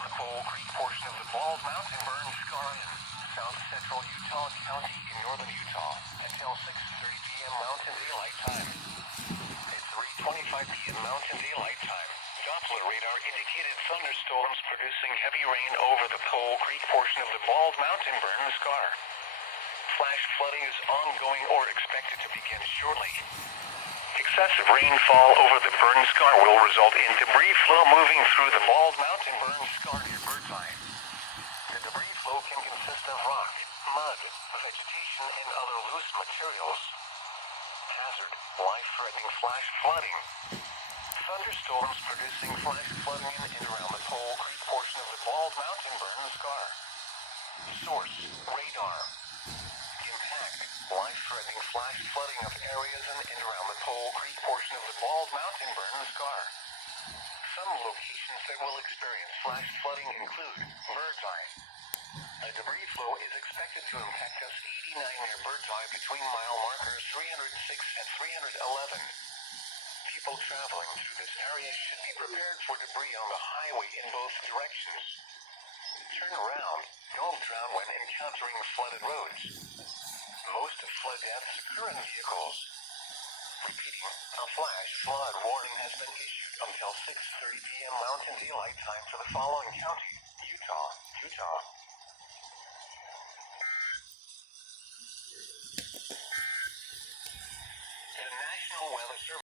The Coal Creek portion of the Bald Mountain burn scar in south central Utah County in northern Utah until 6:30 p.m. Mountain Daylight Time. At 3:25 p.m. Mountain Daylight Time, Doppler radar indicated thunderstorms producing heavy rain over the Coal Creek portion of the Bald Mountain burn scar. Flash flooding is ongoing or expected to begin shortly. Excessive rainfall over the burn scar will result in debris flow moving through the Bald Mountain burn scar near Birdseye. The debris flow can consist of rock, mud, vegetation, and other loose materials. Hazard: life-threatening flash flooding. Thunderstorms producing flash flooding in and around the Coal Creek portion of the Bald Mountain burn scar. Source: radar. Impact: life-threatening flash flooding of areas in and around the Coal Creek portion of the Bald Mountain burn scar. Some locations that will experience flash flooding include Birdseye. A debris flow is expected to impact us 89 near Birdseye between mile markers 306 and 311. People traveling through this area should be prepared for debris on the highway in both directions. Turn around. Don't drown when encountering flooded roads. Most flood deaths occur in vehicles. Repeating, a flash flood warning has been issued until 6:30 p.m. Mountain Daylight Time for the following county: Utah. The National Weather Service